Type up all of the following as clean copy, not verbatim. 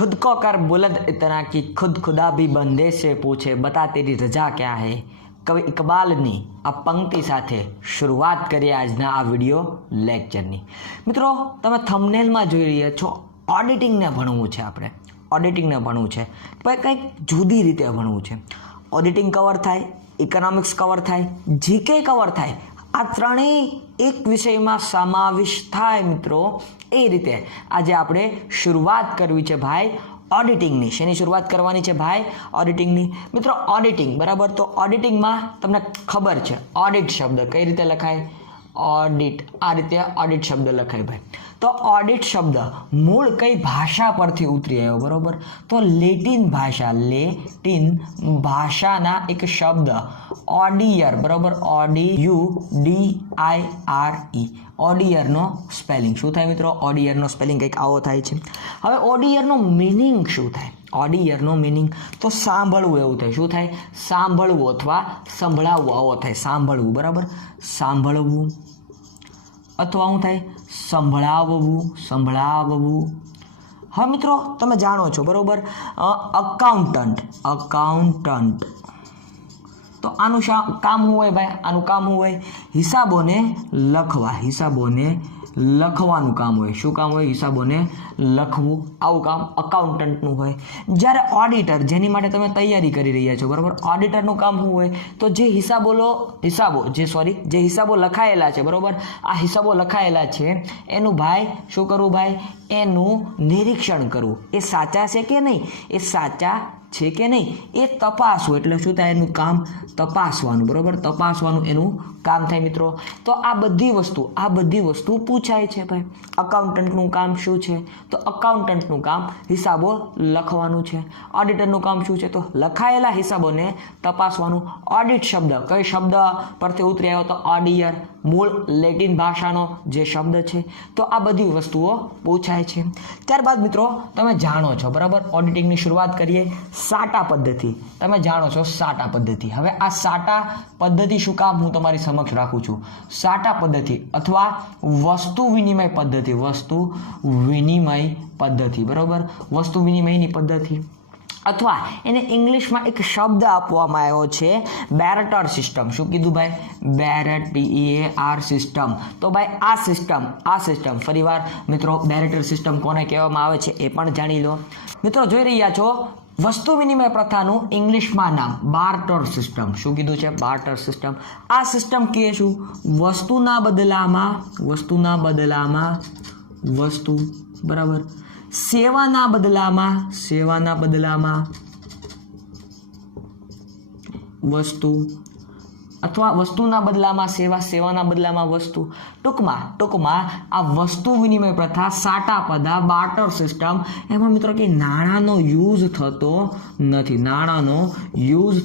खुद को कर बुलंद इतना कि खुद खुदा भी बंदे से पूछे बता तेरी रजा क्या है। કવિ ઇકબાલની આ પંક્તિ સાથે શરૂઆત કરીએ આજના આ વિડીયો લેક્ચરની। મિત્રો તમે થંબનેલમાં જોઈ રહ્યા છો, ઓડિટિંગને ભણવું છે આપણે, ઓડિટિંગને ભણવું છે પણ કંઈક જુદી રીતે ભણવું છે। ઓડિટિંગ કવર થાય, ઇકોનોમિક્સ કવર થાય, જીકે કવર થાય, આ ત્રણેય એક વિષયમાં સમાવિષ્ટ થાય મિત્રો। એ રીતે આજે આપણે શરૂઆત કરવી છે ભાઈ ઓડિટિંગની। શેની શરૂઆત કરવાની છે ભાઈ? ઓડિટિંગની। મિત્રો ઓડિટિંગ બરાબર, તો ઓડિટિંગમાં તમને ખબર છે ઓડિટ શબ્દ કઈ રીતે લખાય? ઓડિટ, આ રીતે ઓડિટ શબ્દ લખાય ભાઈ। તો ઓડિટ શબ્દ મૂળ કઈ ભાષા પરથી ઉતરી આવ્યો? બરાબર, તો લેટિન ભાષા, લેટિન ભાષાના એક શબ્દ ઓડિયર, બરાબર, ODUDIRE, ઓડિયરનો સ્પેલિંગ શું થાય મિત્રો? ઓડિયરનો સ્પેલિંગ કંઈક આવો થાય છે। હવે ઓડિયરનો મિનિંગ શું થાય? ઓડિયરનો મિનિંગ તો સાંભળવું એવું થાય। શું થાય? સાંભળવું અથવા સંભળાવવું આવો થાય। સાંભળવું, બરાબર, સાંભળવું અથવા શું થાય? સંભળાવવું, સંભળાવવું। હવે મિત્રો તમે જાણો છો બરાબર, અકાઉન્ટન્ટ, અકાઉન્ટન્ટ તો આનું કામ શું હોય ભાઈ? આનું કામ શું હોય? હિસાબોને લખવા, હિસાબોને લખવાનું કામ હોય। શું કામ હોય? હિસાબોને લખવું, આવું કામ અકાઉન્ટન્ટનું હોય। જ્યારે ઓડિટર, જેની માટે તમે તૈયારી કરી રહ્યા છો બરાબર, ઓડિટરનું કામ શું હોય? તો જે હિસાબો લખાયેલા છે બરાબર, આ હિસાબો લખાયેલા છે એનું ભાઈ શું કરવું ભાઈ? એનું નિરીક્ષણ કરવું। એ સાચા છે કે નહીં, એ સાચા છે કે નહીં એ તપાસવું। એટલે શું થાય? એનું કામ તપાસવાનું, બરાબર, તપાસવાનું એનું કામ થાય મિત્રો। તો આ બધી વસ્તુ પૂછાય છે ભાઈ। અકાઉન્ટન્ટનું કામ શું છે? તો અકાઉન્ટન્ટનું કામ હિસાબો લખવાનું છે। ઓડિટરનું કામ શું છે? તો લખાયેલા હિસાબોને તપાસવાનું। ઓડિટ શબ્દ કઈ શબ્દ પરથી ઉતરી આવ્યો? તો ઓડિયર, મૂળ લેટિન ભાષાનો જે શબ્દ છે। તો આ બધી વસ્તુઓ પૂછાય છે। ત્યારબાદ મિત્રો તમે જાણો છો બરાબર, ઓડિટિંગની શરૂઆત કરીએ। સાટા પદ્ધતિ, તમે જાણો છો સાટા પદ્ધતિ। હવે આ સાટા પદ્ધતિ શું કામ હું તમારી સમક્ષ રાખું છું? સાટા પદ્ધતિ અથવા વસ્તુ વિનિમય પદ્ધતિ, વસ્તુ વિનિમય પદ્ધતિ, બરાબર, વસ્તુ વિનિમયની પદ્ધતિ, અથવા એને ઇંગ્લિશમાં એક શબ્દ આપવામાં આવ્યો છે બેરેટર સિસ્ટમ। શું કીધું ભાઈ? બેરેટ, BEAR સિસ્ટમ। તો ભાઈ આ સિસ્ટમ ફરીવાર મિત્રો બેરેટર સિસ્ટમ કોને કહેવામાં આવે છે એ પણ જાણી લો। મિત્રો જોઈ રહ્યા છો વસ્તુ વિનિમય પ્રથાનું ઇંગ્લિશમાં નામ બાર્ટર સિસ્ટમ। શું કીધું છે? Barter system. આ સિસ્ટમ કે શું? વસ્તુના બદલામાં વસ્તુ, બરાબર, સેવાના બદલામાં વસ્તુ, અથવા વસ્તુના બદલામાં સેવા, સેવાના બદલામાં વસ્તુ। ટૂંકમાં આ વસ્તુ વિનિમય પ્રથા, સાટા પદ્ધતિ, બાર્ટર સિસ્ટમ, એમાં મિત્રો કે નાણાંનો યુઝ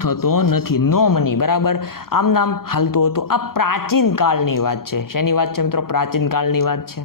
થતો નથી, નો મની, બરાબર, આમ નામ હાલતું હતું। આ પ્રાચીન કાળની વાત છે। શેની વાત છે મિત્રો? પ્રાચીન કાળની વાત છે।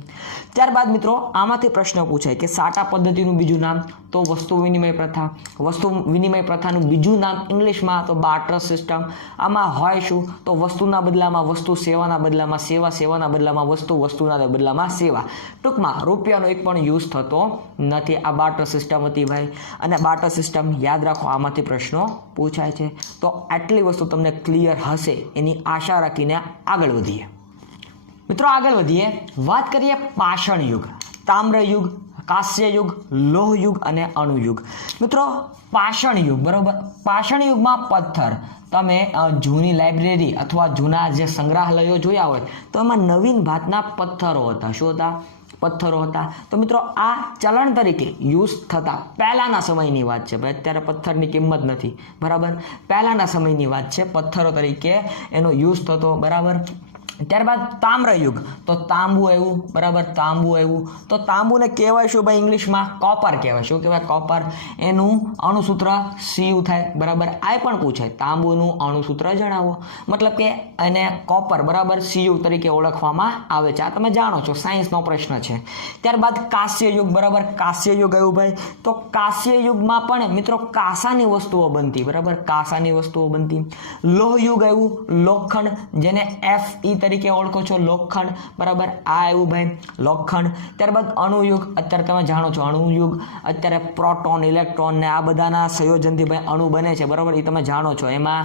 ત્યારબાદ મિત્રો આમાંથી પ્રશ્ન પૂછાય કે સાટા પદ્ધતિનું બીજું નામ તો વસ્તુ વિનિમય પ્રથા, વસ્તુ વિનિમય પ્રથાનું બીજું નામ ઇંગ્લિશમાં તો બાર્ટર સિસ્ટમ। આમાં હોય શું? તો વસ્તુના બદલામાં વસ્તુ, સેવાના બદલામાં સેવા, સેવાના બદલામાં વસ્તુ, વસ્તુના બદલામાં સેવા। ટૂંકમાં રૂપિયાનો એક પણ યુઝ થતો નથી। આ બાર્ટર સિસ્ટમ હતી ભાઈ। અને બાર્ટર સિસ્ટમ યાદ રાખો, આમાંથી પ્રશ્નો પૂછાય છે। તો આટલી વસ્તુ તમને ક્લિયર હશે એની આશા રાખીને આગળ વધીએ મિત્રો। આગળ વધીએ, વાત કરીએ પાષાણ યુગ, તામ્ર યુગ, કાંસ્ય યુગ, લોહ યુગ અને અણુયુગ। મિત્રો પાષાણ યુગ, બરાબર, પાષાણ યુગમાં પથ્થર, તમે જૂની લાઇબ્રેરી અથવા જૂના જે સંગ્રહાલયો જોયા હોય તો એમાં નવીન ભાતના પથ્થરો હતા। શું હતા? પથ્થરો હતા। તો મિત્રો આ ચલણ તરીકે યુઝ થતા પહેલાના સમયની વાત છે ભાઈ, અત્યારે પથ્થરની કિંમત નથી, બરાબર, પહેલાના સમયની વાત છે, પથ્થરો તરીકે એનો યુઝ થતો, બરાબર। ત્યારબાદ તામ્ર યુગ, તો તાંબુ આવ્યું, બરાબર, તાંબુ આવ્યું। તો તાંબુને કહેવાય શું ભાઈ? ઇંગ્લિશમાં કોપર કહેવાય। શું કહેવાય? કોપર। એનું અણુસૂત્ર CU થાય, બરાબર, આ પણ પૂછાય, તાંબુનું અણુસૂત્ર જણાવો, મતલબ કે એને કોપર, બરાબર, CU તરીકે ઓળખવામાં આવે છે। આ તમે જાણો છો, સાયન્સનો પ્રશ્ન છે। ત્યારબાદ કાંસ્ય યુગ, બરાબર, કાંસ્ય યુગ આવ્યું ભાઈ। તો કાંસ્ય યુગમાં પણ મિત્રો કાંસાની વસ્તુઓ બનતી, બરાબર, કાંસાની વસ્તુઓ બનતી। લોહ યુગ આવ્યું, લોખંડ, જેને FE તરીકે ઓળખો છો લોખંડ, બરાબર, આ આવ્યું ભાઈ લોખંડ. ત્યારબાદ અણુયુગ, અત્યારે તમે જાણો છો અણુયુગ, અત્યારે પ્રોટોન, ઇલેક્ટ્રોન ને આ બધાના સંયોજનથી ભાઈ અણુ બને છે, બરાબર, એ તમે જાણો છો. એમાં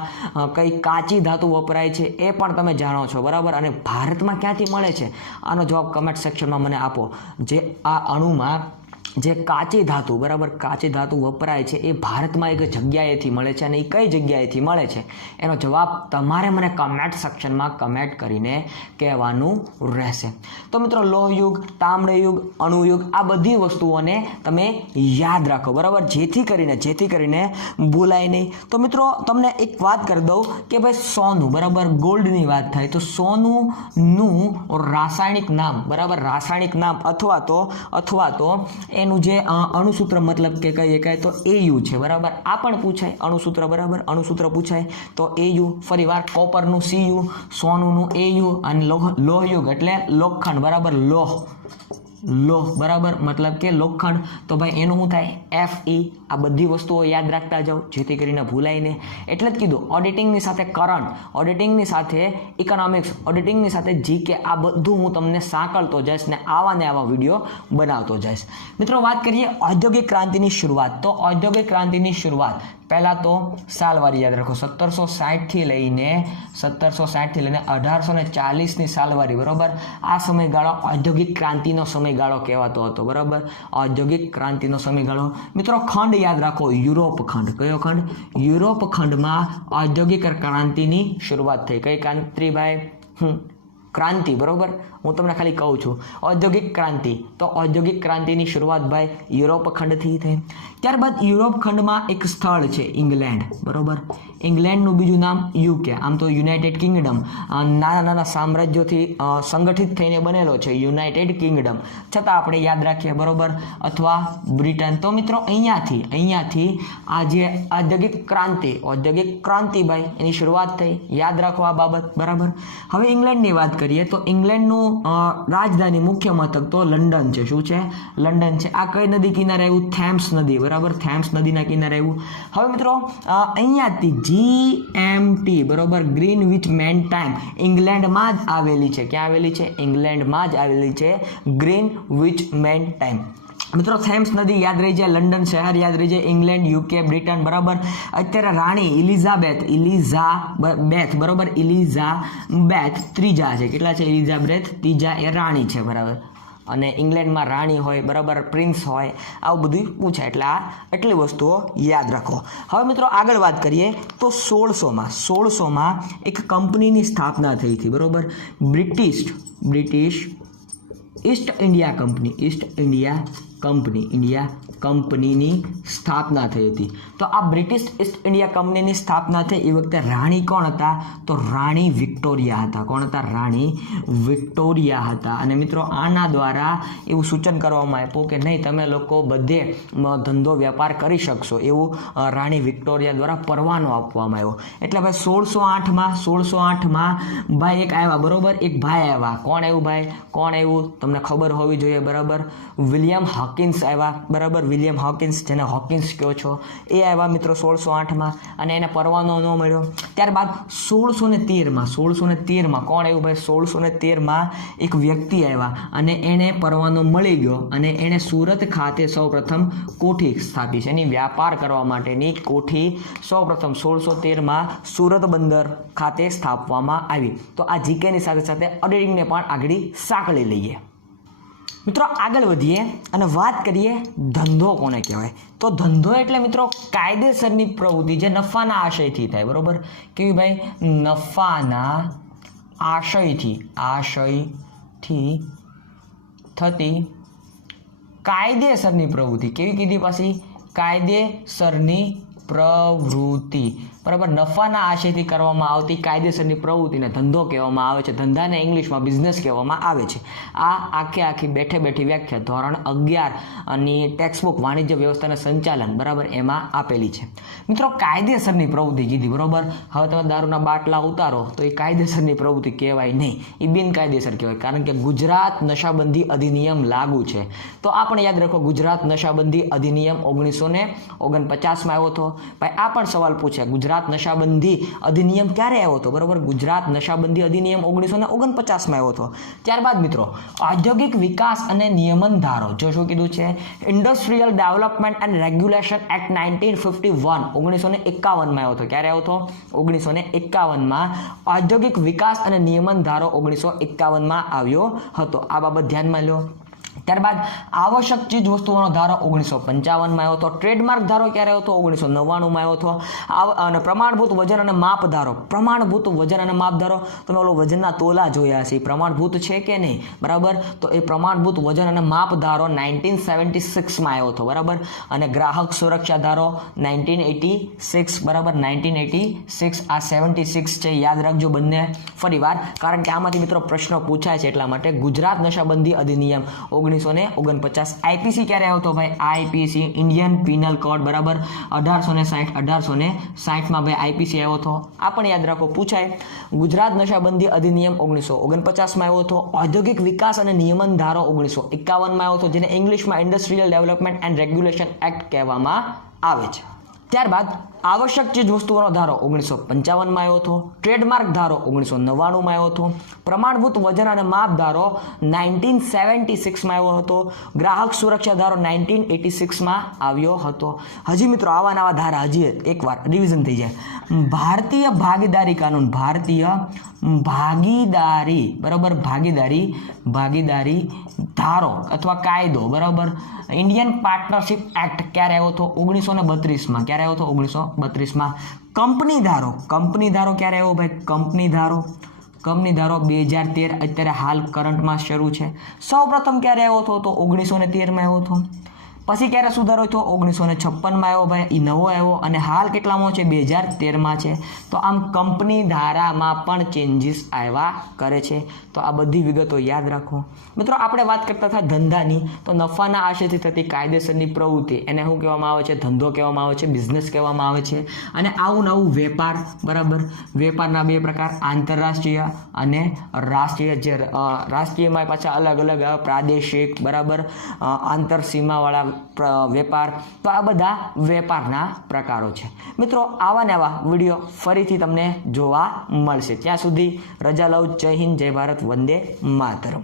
કઈ કાચી ધાતુ વપરાય છે એ પણ તમે જાણો છો, બરાબર. અને ભારતમાં ક્યાંથી મળે છે આનો જવાબ કમેન્ટ સેક્શનમાં મને આપો. જે આ અણુમાં જે કાચી ધાતુ, બરાબર, કાચી ધાતુ વપરાય છે એ ભારતમાં એક જગ્યાએથી મળે છે, અને એ કઈ જગ્યાએથી મળે છે એનો જવાબ તમારે મને કમેન્ટ સેક્શનમાં કમેન્ટ કરીને કહેવાનું રહેશે. તો મિત્રો લોહયુગ, તામ્રયુગ, અણુયુગ આ બધી વસ્તુઓને તમે યાદ રાખો, બરાબર, જેથી કરીને ભૂલાય નહીં. તો મિત્રો તમને એક વાત કરી દઉં કે ભાઈ સોનું, બરાબર, ગોલ્ડની વાત થાય તો સોનુંનું રાસાયણિક નામ, બરાબર, રાસાયણિક નામ અથવા તો એનું જે અણુસૂત્ર મતલબ કે કહીએ કાંઈ તો AU છે, બરાબર. આ પણ પૂછાય અણુસૂત્ર, બરાબર, અણુસૂત્ર પૂછાય તો AU. ફરીવાર કોપરનું CU, સોનુનું AU અને લોહયુગ એટલે લોખંડ, બરાબર, લોહ, બરાબર, મતલબ કે લોખંડ, તો ભાઈ એનું શું થાય FE. આ બધી વસ્તુઓ યાદ રાખતા જાઓ જેથી કરીને ભૂલાય નહીં. એટલે જ કીધું ઓડિટિંગની સાથે કરંટ, ઓડિટિંગની સાથે ઇકોનોમિક્સ, ઓડિટિંગની સાથે GK આ બધું હું તમને સાંકળતો જઈશ ને આવા વિડીયો બનાવતો જઈશ. મિત્રો વાત કરીએ ઔદ્યોગિક ક્રાંતિની શરૂઆત. તો ઔદ્યોગિક ક્રાંતિની શરૂઆત પહેલાં તો સાલવારી યાદ રાખો. 1760થી લઈને 1840ની સાલવારી, બરાબર. આ સમયગાળો ઔદ્યોગિક ક્રાંતિનો સમયગાળો કહેવાતો હતો, બરાબર, ઔદ્યોગિક ક્રાંતિનો સમયગાળો. મિત્રો ખંડ યાદ રાખો, યુરોપ ખંડ. કયો ખંડ? યુરોપ ખંડમાં ઔદ્યોગિક ક્રાંતિની શરૂઆત થઈ. કઈ ક્રાંતિ ભાઈ? ક્રાંતિ, બરાબર. હું તમને ખાલી કહું છું ઔદ્યોગિક ક્રાંતિ. તો ઔદ્યોગિક ક્રાંતિની શરૂઆત ભાઈ યુરોપ ખંડથી થઈ. ત્યારબાદ યુરોપ ખંડમાં એક સ્થળ છે ઇંગ્લેન્ડ, બરાબર. ઇંગ્લેન્ડનું બીજું નામ UK. આમ તો યુનાઇટેડ કિંગડમ નાના સામ્રાજ્યોથી સંગઠિત થઈને બનેલો છે યુનાઇટેડ કિંગડમ, છતાં આપણે યાદ રાખીએ, બરાબર, અથવા બ્રિટન. તો મિત્રો અહીંયાથી આ જે ઔદ્યોગિક ક્રાંતિ ભાઈ એની શરૂઆત થઈ. યાદ રાખો આ બાબત, બરાબર. હવે ઇંગ્લેન્ડની વાત કરીએ તો ઇંગ્લેન્ડનું રાજધાની મુખ્ય મથક તો લંડન છે. શું છે? લંડન છે. આ કઈ નદી કિનારે આવ્યું? થેમ્સ નદી, બરાબર, થેમ્સ નદીના કિનારે આવ્યું. હવે મિત્રો અહીંયાથી GMT, બરાબર, ગ્રીનવિચ મેન ટાઈમ ઇંગ્લેન્ડમાં જ આવેલી છે. ક્યાં આવેલી છે? ઇંગ્લેન્ડમાં જ આવેલી છે ગ્રીનવિચ મેન ટાઈમ. મિત્રો થેમ્સ નદી યાદ રહી જાય, લંડન શહેર યાદ રહી જાય, ઇંગ્લેન્ડ, UK, બ્રિટન, બરાબર. અત્યારે રાણી ઇલિઝાબેથ, બરાબર, ઇલિઝાબેથ ત્રીજા છે. કેટલા છે? ઇલિઝાબેથ ત્રીજા એ રાણી છે, બરાબર. અને ઇંગ્લેન્ડમાં રાણી હોય, બરાબર, પ્રિન્સ હોય, આવું બધું પૂછાય. એટલે એટલી વસ્તુઓ યાદ રાખો. હવે મિત્રો આગળ વાત કરીએ તો 1600માં એક કંપનીની સ્થાપના થઈ હતી, બરાબર. બ્રિટિશ ઈસ્ટ ઇન્ડિયા કંપનીની સ્થાપના થઈ હતી. તો આ બ્રિટિશ ઈસ્ટ ઇન્ડિયા કંપનીની સ્થાપના થઈ એ વખતે રાણી કોણ હતા? તો રાણી વિક્ટોરિયા હતા. કોણ હતા? રાણી વિક્ટોરિયા હતા. અને મિત્રો આના દ્વારા એવું સૂચન કરવામાં આવ્યું કે નહીં, તમે લોકો બધે ધંધો વેપાર કરી શકશો, એવું રાણી વિક્ટોરિયા દ્વારા પરવાનો આપવામાં આવ્યો. એટલે ભાઈ 1608માં ભાઈ એક આવ્યા, બરોબર, એક ભાઈ આવ્યા. કોણ આવ્યું? તમને ખબર હોવી જોઈએ, બરાબર. વિલિયમ હોકિન્સ આવ્યા, બરાબર. વિલિયમ હોકિન્સ, જેને હોકિન્સ કહો છો, એ આવ્યા મિત્રો 1608માં, અને એને પરવાનો ન મળ્યો. ત્યારબાદ 1613માં કોણ આવ્યું ભાઈ? 1613માં એક વ્યક્તિ આવ્યા અને એને પરવાનો મળી ગયો, અને એને સુરત ખાતે સૌપ્રથમ કોઠી સ્થાપી છે. એની વ્યાપાર કરવા માટેની કોઠી સૌપ્રથમ 1613માં સુરત બંદર ખાતે સ્થાપવામાં આવી. તો આ જીકેની સાથે સાથે ઓડિટિંગને પણ આગળ સાંકળી લઈએ. મિત્રો આગળ વધીએ અને વાત કરીએ ધંધો કોને કહેવાય. તો ધંધો એટલે મિત્રો કાયદેસરની પ્રવૃત્તિ જે નફાના આશયથી થાય, બરોબર. કેવી ભાઈ? નફાના આશયથી થતી કાયદેસરની પ્રવૃત્તિ. કેવી કીધી પાછી? કાયદેસરની પ્રવૃત્તિ, બરાબર. નફાના આશયથી કરવામાં આવતી કાયદેસરની પ્રવૃત્તિને ધંધો કહેવામાં આવે છે. ધંધાને ઇંગ્લિશમાં બિઝનેસ કહેવામાં આવે છે. આ આખી બેઠી વ્યાખ્યા ધોરણ 11ની ટેક્સ્ટબુક વાણિજ્ય વ્યવસ્થાના સંચાલન, બરાબર, એમાં આપેલી છે. મિત્રો કાયદેસરની પ્રવૃત્તિ કીધી, બરોબર. હવે તમે દારૂના બાટલા ઉતારો તો એ કાયદેસરની પ્રવૃત્તિ કહેવાય નહીં, એ બિનકાયદેસર કહેવાય, કારણ કે ગુજરાત નશાબંધી અધિનિયમ લાગુ છે. તો આ પણ યાદ રાખો, ગુજરાત નશાબંધી અધિનિયમ 1949માં આવ્યો હતો. ભાઈ આ પણ સવાલ પૂછે, ગુજરાત ગુજરાત નશાબંધી અધિનિયમ ક્યારે આવ્યો હતો? બરાબર, ગુજરાત નશાબંધી અધિનિયમ 1949માં આવ્યો હતો. ત્યારબાદ મિત્રો ઔદ્યોગિક વિકાસ અને નિયમન ધારો, જો શું કીધું છે, industrial development and regulation act 1951 1951માં આવ્યો હતો. ક્યારે આવ્યો હતો? 1951માં ઔદ્યોગિક વિકાસ અને નિયમન ધારો 1951માં આવ્યો હતો. આ બાબત ધ્યાનમાં લો. ત્યારબાદ આવશ્યક ચીજ વસ્તુઓનો ધારો 1955માં આવ્યો હતો. ટ્રેડમાર્ક ધારો ક્યારે આવ્યો હતો? 1999માં આવ્યો હતો. અને પ્રમાણભૂત વજન અને માપ ધારો, પ્રમાણભૂત વજન અને માપ ધારો, તમે ઓલો વજનના તોલા જોયા છે, પ્રમાણભૂત છે કે નહીં? બરાબર, તો એ પ્રમાણભૂત વજન અને માપ ધારો 1976માં આવ્યો હતો. બરાબર, અને ગ્રાહક સુરક્ષા ધારો 1986. બરાબર, 1986. આ 76 છે, યાદ રાખજો બંને ફરીવાર, કારણ કે આમાંથી મિત્રો પ્રશ્નો પૂછાય છે એટલા માટે. ગુજરાત નશાબંધી અધિનિયમ 1949. આઈપીસી ક્યારે આવ્યો હતો ભાઈ? આઈપીસી ઇન્ડિયન પિનલ કોડ, બરાબર, 1860માં ભાઈ આઈપીસી આવ્યો હતો. આ પણ યાદ રાખો, પૂછાય. ગુજરાત નશાબંધી અધિનિયમ 1949માં આવ્યો હતો. ઔદ્યોગિક વિકાસ અને નિયમન ધારો 1951માં આવ્યો હતો, જેને ઇંગ્લિશમાં industrial development and regulation act કહેવામાં આવે છે. ત્યારબાદ આવશ્યક ચીજ વસ્તુઓનો ધારો 1955માં આવ્યો હતો. ટ્રેડમાર્ક ધારો 1999માં આવ્યો હતો. પ્રમાણભૂત વજન અને માપ ધારો 1976માં આવ્યો હતો. ગ્રાહક સુરક્ષા ધારો 1986માં આવ્યો હતો. હજી મિત્રો આવા નવા ધારા હજી એકવાર રિવિઝન થઈ જાય. ભારતીય ભાગીદારી કાનૂન, ભારતીય ભાગીદારી, બરાબર, ભાગીદારી ધારો અથવા કાયદો, બરાબર, ઇન્ડિયન પાર્ટનરશિપ એક્ટ ક્યારે આવ્યો હતો? 1932માં. ક્યારે આવ્યો હતો? 1932માં. કંપની ધારો ક્યારે આવ્યો ભાઈ? કંપની ધારો 2013, અત્યારે હાલ કરંટમાં શરૂ છે. સૌ પ્રથમ ક્યારે આવ્યો હતો? તો 1913માં આવ્યો હતો. પછી ક્યારે સુધારો થયો? 1956માં આવ્યો ભાઈ, એ નવો આવ્યો, અને હાલ કેટલામાં છે? 2013માં છે. તો આમ કંપની ધારામાં પણ ચેન્જીસ આવ્યા કરે છે. તો આ બધી વિગતો યાદ રાખો. મિત્રો આપણે વાત કરતા હતા ધંધાની, તો નફાના આશયથી થતી કાયદેસરની પ્રવૃત્તિ, એને શું કહેવામાં આવે છે? ધંધો કહેવામાં આવે છે, બિઝનેસ કહેવામાં આવે છે. અને આવું નવું વેપાર, બરાબર, વેપારના બે પ્રકાર, આંતરરાષ્ટ્રીય અને રાષ્ટ્રીય. જે રાષ્ટ્રીયમાં પાછા અલગ અલગ પ્રાદેશિક, બરાબર, આંતર સીમાવાળા વેપાર. તો આ બધા વેપારના પ્રકારો છે. મિત્રો આવા ને આવા વિડીયો ફરીથી તમને જોવા મળશે. ત્યાં સુધી રજા લઉં. જય હિન્દ, જય ભારત, વંદે માતરમ.